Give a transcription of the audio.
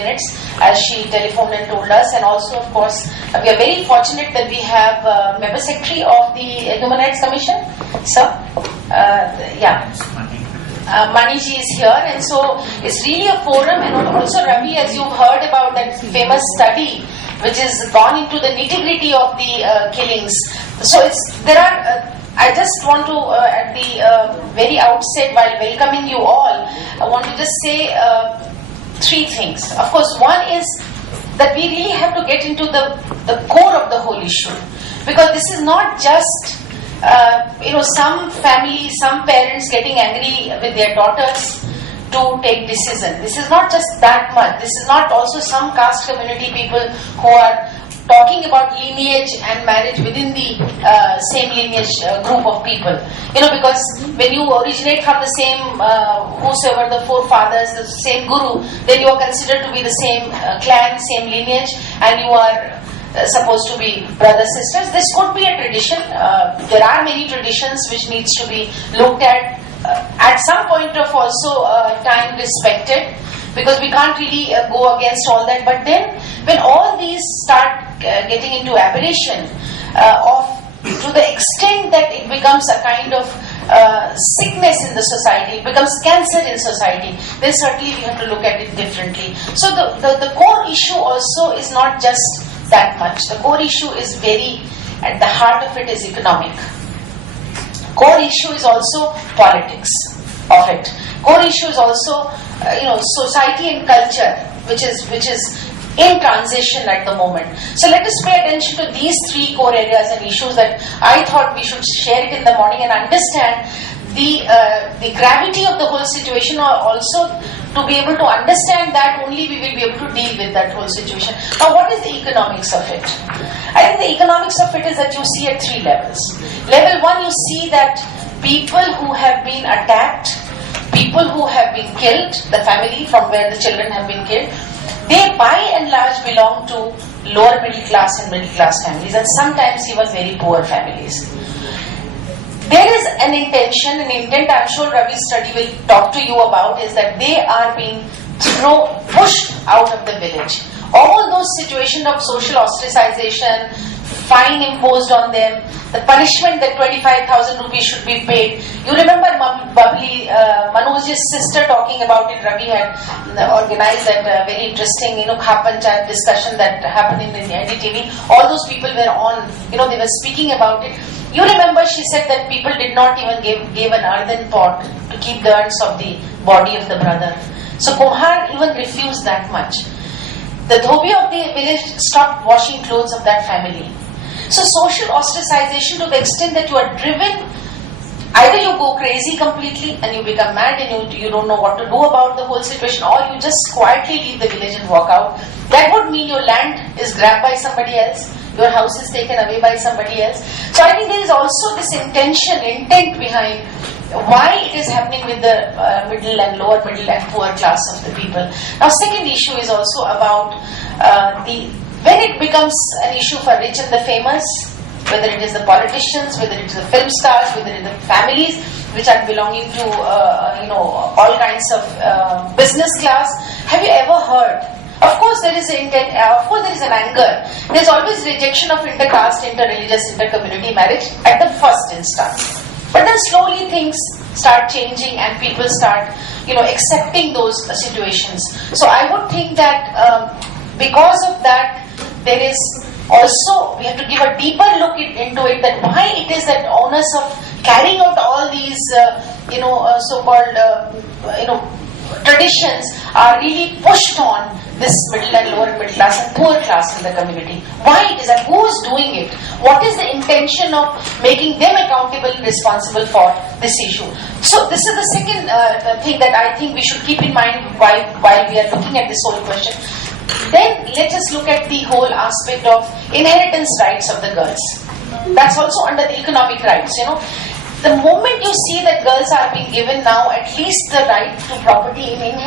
minutes, as she telephoned and told us. And also, of course, we are very fortunate that we have Member Secretary of the Human Rights Commission, sir. Maniji is here, and so it's really a forum. And also, Ravi, as you've heard about that famous study which has gone into the nitty-gritty of the killings. So I just want to, at the very outset, while welcoming you all, I want to just say three things. Of course, one is that we really have to get into the core of the whole issue, because this is not just some families, some parents getting angry with their daughters to take decision. This is not just that much. This is not also some caste community people who are talking about lineage and marriage within the same lineage group of people. Because when you originate from the same, whosoever the forefathers, the same guru, then you are considered to be the same clan, same lineage, and you are supposed to be brothers, sisters. This could be a tradition. There are many traditions which needs to be looked at some point of also time respected, because we can't really go against all that. But then when all these start getting into aberration to the extent that it becomes a kind of sickness in the society, it becomes cancer in society, then certainly we have to look at it differently. So the core issue also is not just that much. The core issue is very, at the heart of it is economic. Core issue is also politics of it. Core issue is also society and culture, which is in transition at the moment. So let us pay attention to these three core areas and issues that I thought we should share it in the morning and understand the gravity of the whole situation, or also to be able to understand that only we will be able to deal with that whole situation. Now, what is the economics of it? I think the economics of it is that you see at three levels. Level one, you see that people who have been attacked, people who have been killed, the family from where the children have been killed, they by and large belong to lower middle class and middle class families, and sometimes even very poor families. There is an intent I'm sure Ravi's study will talk to you about, is that they are being pushed out of the village. All those situations of social ostracization, fine imposed on them, the punishment that 25,000 rupees should be paid. You remember Babli, Manoj's sister talking about it. Ravi had organized that very interesting, Khapanchayat discussion that happened in the NDTV. All those people were on, they were speaking about it. You remember she said that people did not even give an earthen pot to keep the urns of the body of the brother. So Kumhar even refused that much. The dhobi of the village stopped washing clothes of that family. So social ostracization to the extent that you are driven, either you go crazy completely and you become mad and you don't know what to do about the whole situation, or you just quietly leave the village and walk out. That would mean your land is grabbed by somebody else, your house is taken away by somebody else. So I think there is also this intent behind why it is happening with the middle and lower middle and poor class of the people. Now, second issue is also about when it becomes an issue for rich and the famous, whether it is the politicians, whether it is the film stars, whether it is the families which are belonging to all kinds of business class. Have you ever heard? Of course, there is an anger. There is always rejection of intercaste, interreligious, intercommunity marriage at the first instance. But then slowly things start changing and people start, accepting those situations. So I would think that because of that, there is also, we have to give a deeper look into it, that why it is that owners of carrying out all these, so-called, traditions are really pushed on this middle and lower middle class and poor class in the community. Why it is, and who is doing it? What is the intention of making them accountable and responsible for this issue? So this is the second thing that I think we should keep in mind while we are looking at this whole question. Then let us look at the whole aspect of inheritance rights of the girls. That's also under the economic rights, The moment you see that girls are being given now at least the right to property in inheritance,